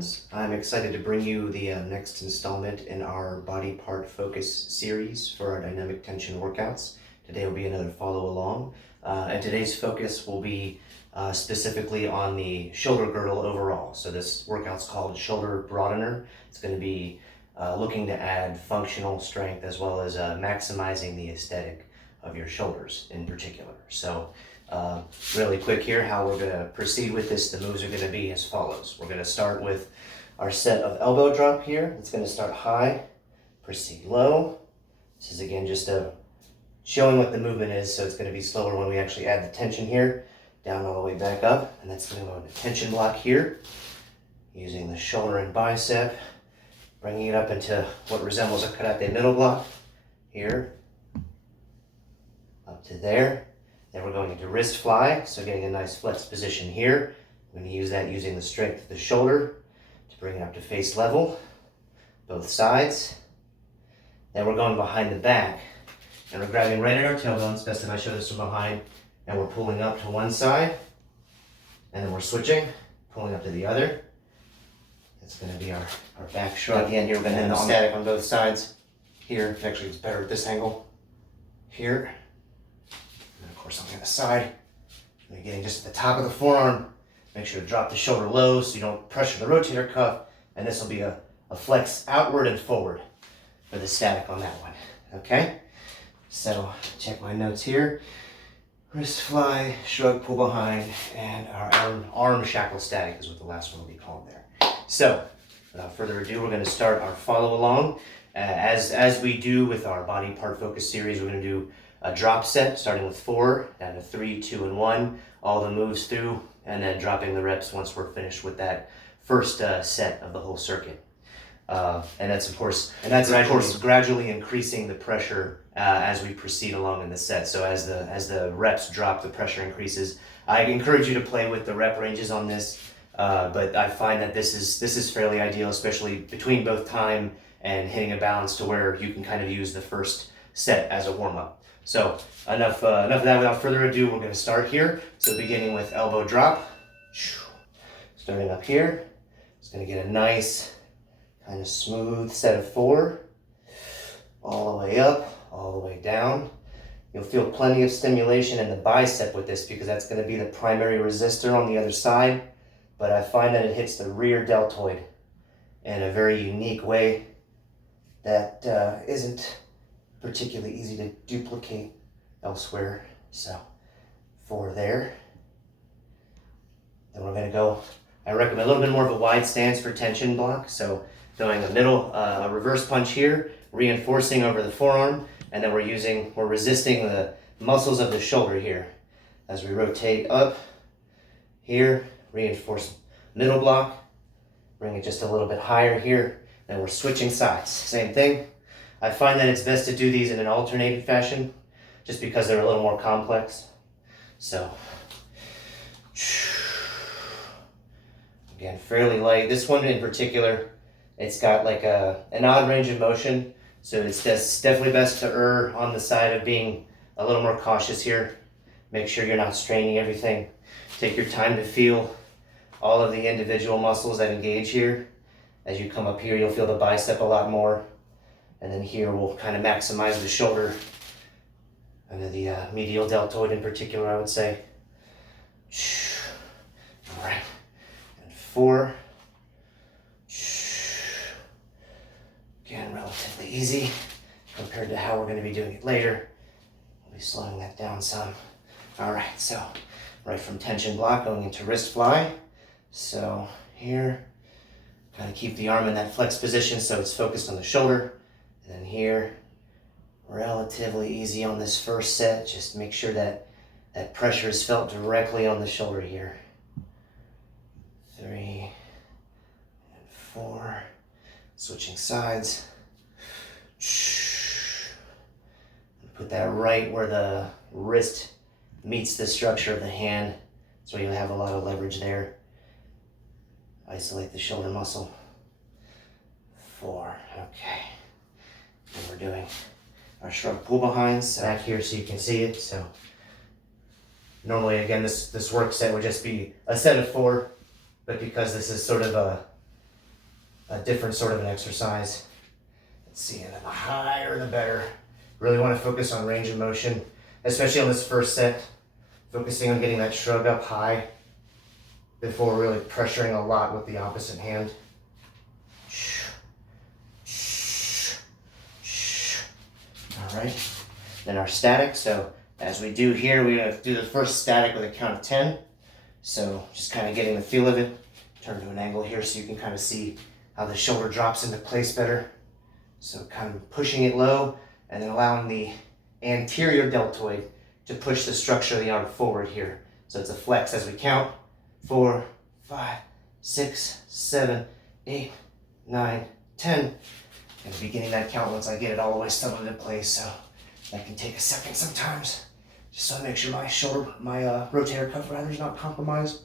friends. I'm excited to bring you the next installment in our body part focus series for our dynamic tension workouts. Today will be another follow along, and today's focus will be specifically on the shoulder girdle overall. So this workout's called shoulder Broadener. It's going to be looking to add functional strength as well as maximizing the aesthetic of your shoulders in particular. So really quick here, how we're going to proceed with this. The moves are going to be as follows. We're going to start with our set of elbow drop here. It's going to start high, proceed low. This is again just showing what the movement is, so it's going to be slower when we actually add the tension here. Down all the way back up, and that's going to go into tension block here. Using the shoulder and bicep, bringing it up into what resembles a karate middle block here. Up to there. Then we're going into wrist fly, so getting a nice flex position here. I'm going to use that using the strength of the shoulder to bring it up to face level, both sides. Then we're going behind the back, and we're grabbing right at our tailbone. It's best if I show this from behind, and we're pulling up to one side, and then we're switching, pulling up to the other. That's going to be our back shrug. Again, here we're going to have the static on both sides. Here, actually it's better at this angle. Here. Of course, on the other side, and you're getting just at the top of the forearm. Make sure to drop the shoulder low so you don't pressure the rotator cuff, and this will be a flex outward and forward for the static on that one. Okay, so check my notes here. Wrist fly, shrug, pull behind, and our arm shackle static is what the last one will be called there. So without further ado, we're going to start our follow along. As we do with our body part focus series, we're going to do a drop set starting with 4 down to 3, 2, and 1, all the moves through, and then dropping the reps once we're finished with that first set of the whole circuit. And that's of course gradually increasing the pressure as we proceed along in the set. So as the reps drop, the pressure increases. I encourage you to play with the rep ranges on this, but I find that this is fairly ideal, especially between both time and hitting a balance to where you can kind of use the first set as a warm-up. So enough of that. Without further ado, we're going to start here. So beginning with elbow drop, starting up here, it's going to get a nice kind of smooth set of 4, all the way up, all the way down. You'll feel plenty of stimulation in the bicep with this because that's going to be the primary resistor on the other side. But I find that it hits the rear deltoid in a very unique way that isn't particularly easy to duplicate elsewhere. So 4 there. Then we're going to go, I recommend a little bit more of a wide stance for tension block. So throwing a reverse punch here, reinforcing over the forearm, and then we're resisting the muscles of the shoulder here. As we rotate up here, reinforce middle block, bring it just a little bit higher here, then we're switching sides. Same thing. I find that it's best to do these in an alternated fashion, just because they're a little more complex. So, again, fairly light. This one in particular, it's got like an odd range of motion, so it's definitely best to err on the side of being a little more cautious here. Make sure you're not straining everything. Take your time to feel all of the individual muscles that engage here. As you come up here, you'll feel the bicep a lot more. And then here we'll kind of maximize the shoulder and the medial deltoid in particular, I would say. All right, and 4. Again, relatively easy compared to how we're going to be doing it later. We'll be slowing that down some. All right, so right from tension block going into wrist fly. So here, kind of keep the arm in that flex position so it's focused on the shoulder. And then here, relatively easy on this first set. Just make sure that that pressure is felt directly on the shoulder here. 3 and 4. Switching sides. Put that right where the wrist meets the structure of the hand. So you have a lot of leverage there. Isolate the shoulder muscle. 4, okay. And we're doing our shrug pull behinds back here so you can see it. So normally, again, this work set would just be a set of 4, but because this is sort of a different sort of an exercise. Let's see, and then the higher the better. Really want to focus on range of motion, especially on this first set, focusing on getting that shrug up high before really pressuring a lot with the opposite hand. All right, then our static. So as we do here, we're gonna do the first static with a count of 10. So just kind of getting the feel of it. Turn to an angle here so you can kind of see how the shoulder drops into place better. So kind of pushing it low and then allowing the anterior deltoid to push the structure of the arm forward here. So it's a flex as we count. 4, 5, 6, 7, 8, 9, 10. And beginning that count once I get it all the way settled into place. So that can take a second sometimes. Just so I make sure my shoulder, my rotator cuff rather is not compromised.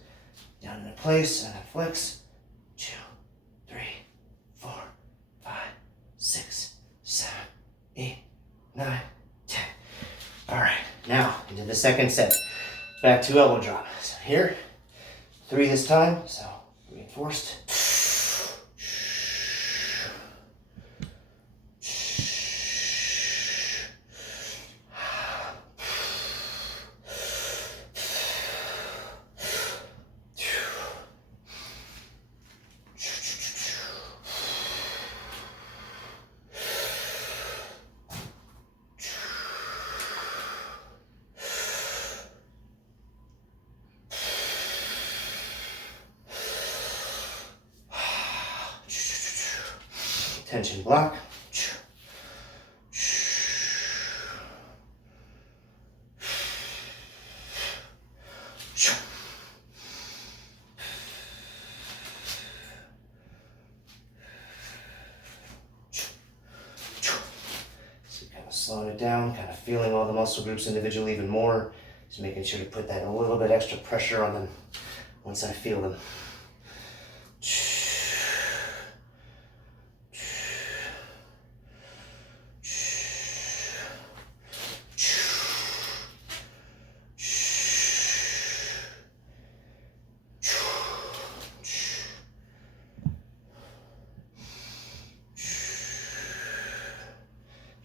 Down into place and then flex. 2, 3, 4, 5, 6, 7, 8, 9, 10. All right, now into the second set. Back to elbow drop. So here, 3 this time, so reinforced. Tension block. So kind of slowing it down, kind of feeling all the muscle groups individually even more. Just making sure to put that a little bit extra pressure on them once I feel them.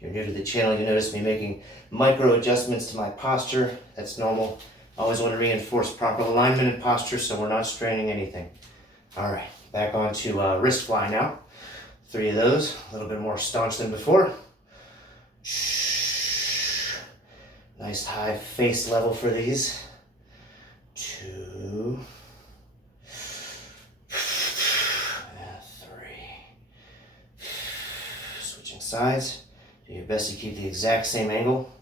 If you're new to the channel, you notice me making micro adjustments to my posture. That's normal. Always want to reinforce proper alignment and posture so we're not straining anything. All right, back on to wrist fly now. 3 of those, a little bit more staunch than before. Nice high face level for these. 2. And 3. Switching sides. Do your best to keep the exact same angle.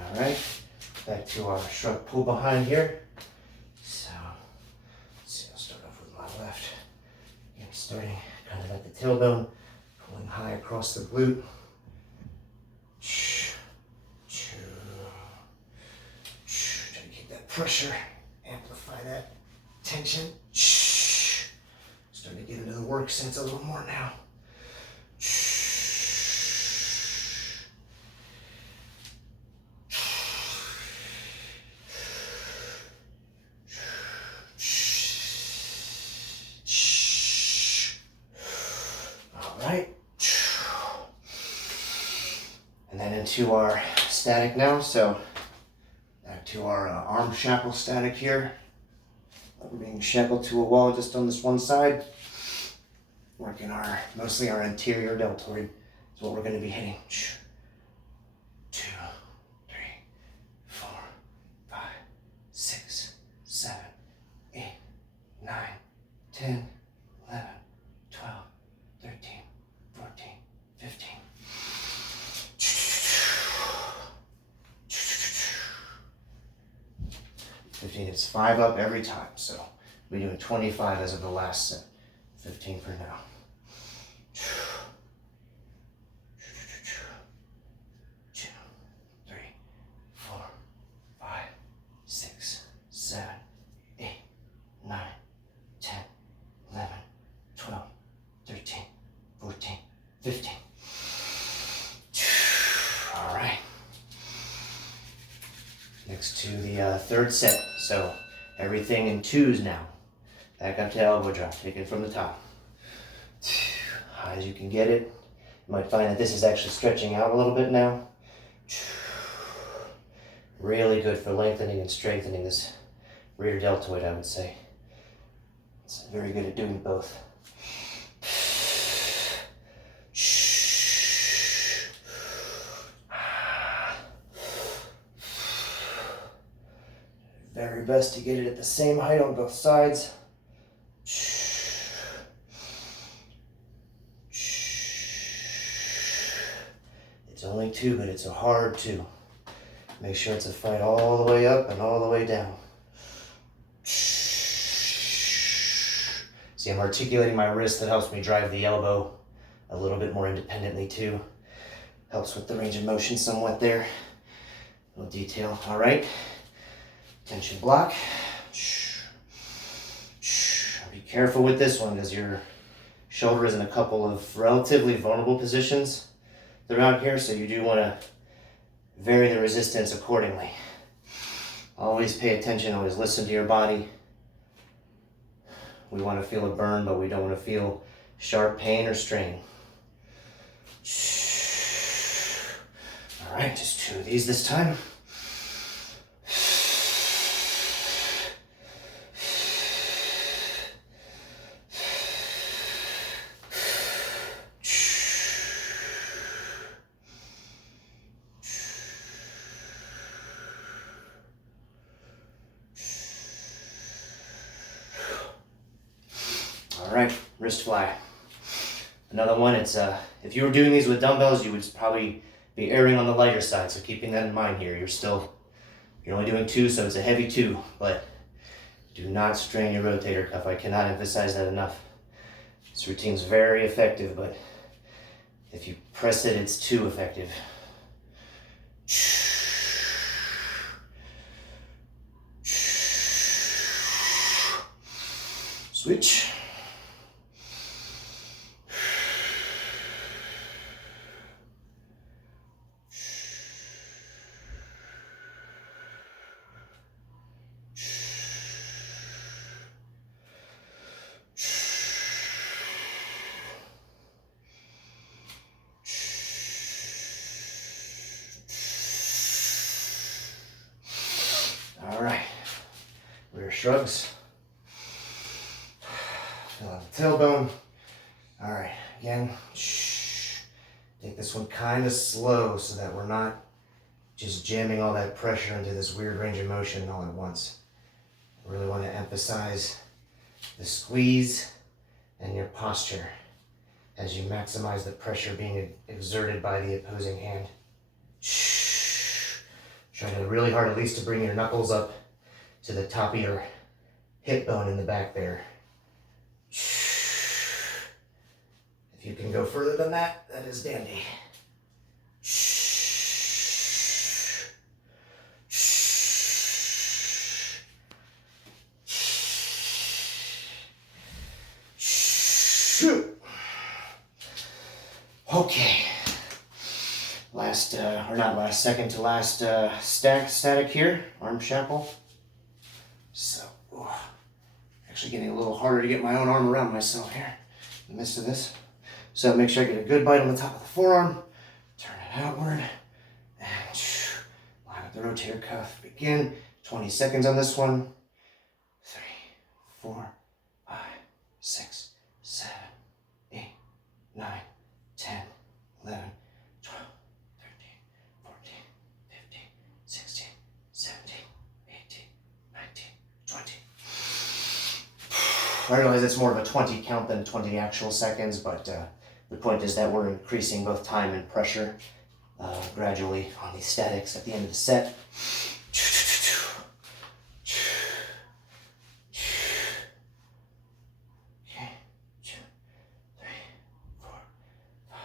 All right, back to our shrug pull behind here. Left. Again, starting kind of at the tailbone, pulling high across the glute. Try to keep that pressure, amplify that tension. Starting to get into the work sense a little more now. Right, and then into our static now. So back to our arm shackle static here. We're being shackled to a wall just on this one side. Working mostly our anterior deltoid is what we're going to be hitting. 2, 3, 4, 5, 6, 7, 8, 9, 10, 11, 12, 13, 14, 15. 15, it's 5 up every time. So we're doing 25 as of the last set. 15 for now. 2, 3, 4, 5, Next to the third set. So everything in twos now. Back up to elbow drop. Take it from the top. High as you can get it. You might find that this is actually stretching out a little bit now. Really good for lengthening and strengthening this rear deltoid, I would say. It's very good at doing both. Very best to get it at the same height on both sides. It's only two, but it's a hard two. Make sure it's a fight all the way up and all the way down. See, I'm articulating my wrist. That helps me drive the elbow a little bit more independently too. Helps with the range of motion somewhat there. A little detail. All right. Tension block. Be careful with this one because your shoulder is in a couple of relatively vulnerable positions throughout here, so you do want to vary the resistance accordingly. Always pay attention, always listen to your body. We want to feel a burn, but we don't want to feel sharp pain or strain. All right, just two of these this time. All right, wrist fly. Another one, it's if you were doing these with dumbbells, you would probably be erring on the lighter side, so keeping that in mind here. You're only doing two, so it's a heavy two, but do not strain your rotator cuff. I cannot emphasize that enough. This routine's very effective, but if you press it, it's too effective. Switch. All right, rear shrugs. Feel out the tailbone. All right, again, take this one kind of slow so that we're not just jamming all that pressure into this weird range of motion all at once. I really want to emphasize the squeeze and your posture as you maximize the pressure being exerted by the opposing hand. Trying really hard at least to bring your knuckles up to the top of your hip bone in the back there. If you can go further than that, that is dandy. Okay. Second to last static here, arm shackle. So, actually getting a little harder to get my own arm around myself here in the midst of this. So make sure I get a good bite on the top of the forearm, turn it outward, and line up the rotator cuff. Begin, 20 seconds on this one. 3, 4, 5, 6, 7, 8, 9, 10, 11, 12, 13, 14, 15, 16, 17, 18, 19, 20. I realize it's more of a 20 count than 20 actual seconds, but the point is that we're increasing both time and pressure gradually on these statics at the end of the set. Okay, 2, 3, 4, 5,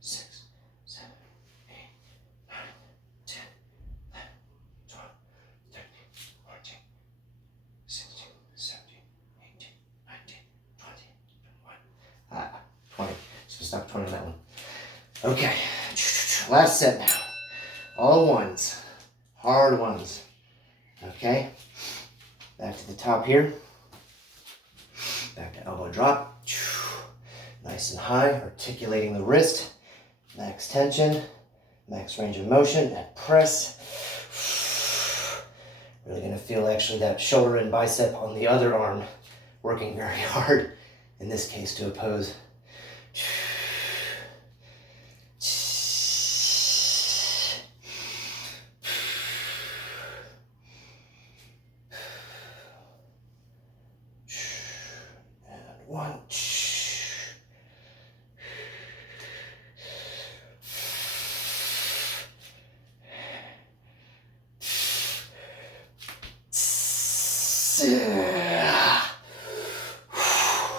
6, 7, 8, 9, 10, 11, 12, 13, 14, 16, 17, 18, 19, 20, 21. 20. So stop 20 on that one. Okay, last set now. All ones, hard ones. Okay, back to the top here. Back to elbow drop. Nice and high, articulating the wrist. Max tension, max range of motion, and press. Really gonna feel actually that shoulder and bicep on the other arm working very hard, in this case to oppose. And one.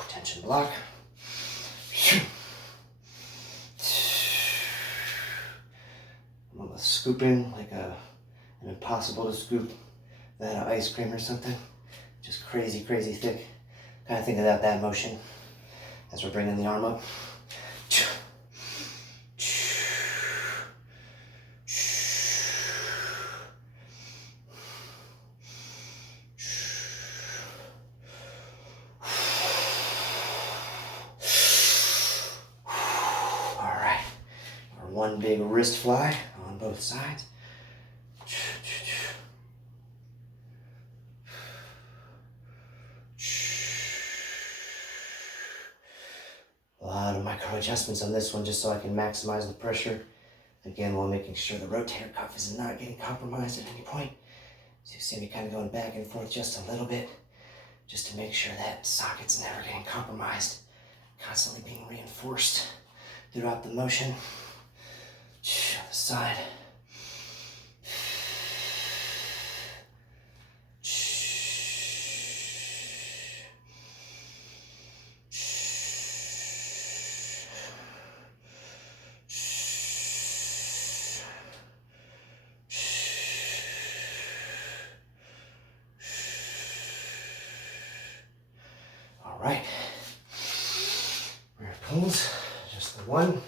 Tension block. I'm almost scooping like an impossible to scoop that ice cream or something. Just crazy, crazy thick. Kind of think about that motion as we're bringing the arm up. One big wrist fly on both sides. A lot of micro adjustments on this one just so I can maximize the pressure. Again, while making sure the rotator cuff is not getting compromised at any point. So you see me kind of going back and forth just a little bit, just to make sure that socket's never getting compromised. Constantly being reinforced throughout the motion. Other side. All right. Rear pulls, just the one.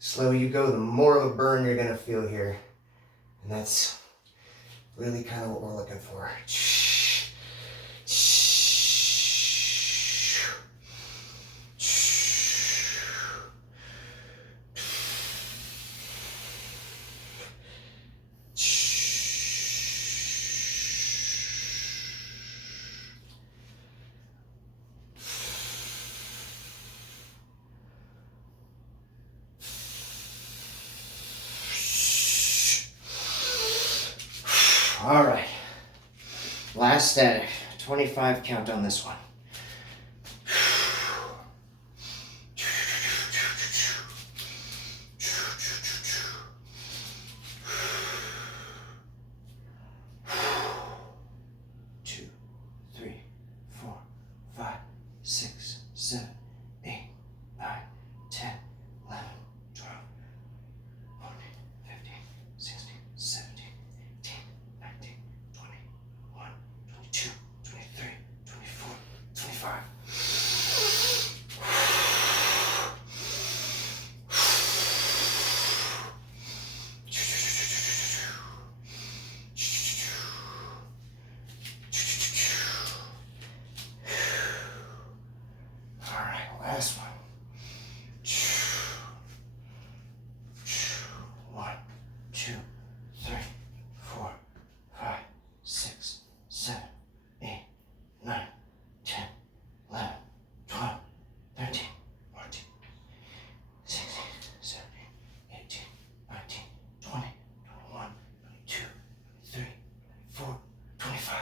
Slower you go, the more of a burn you're gonna feel here. And that's really kind of what we're looking for. All right, last static, 25 count on this one. Two, three, 4, 5, 6, 7, 8, 9, 10, 11, 12, 14, 15, 16, 17, 18, 19, 20, 21, 22, 23, 24, 25. All right, last one. 1, 2, 3, 4, 5, 6, 7, 8, 9, 10, 11, 12, 13, 14, 16, 17, 18, 19, 20, 21, 22, 23, 24, 25.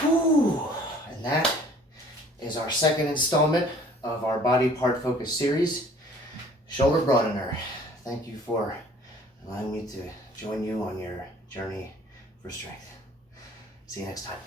Whew! And that is our second installment of our body part focus series, shoulder broadener. Thank you for allowing me to join you on your journey for strength. See you next time.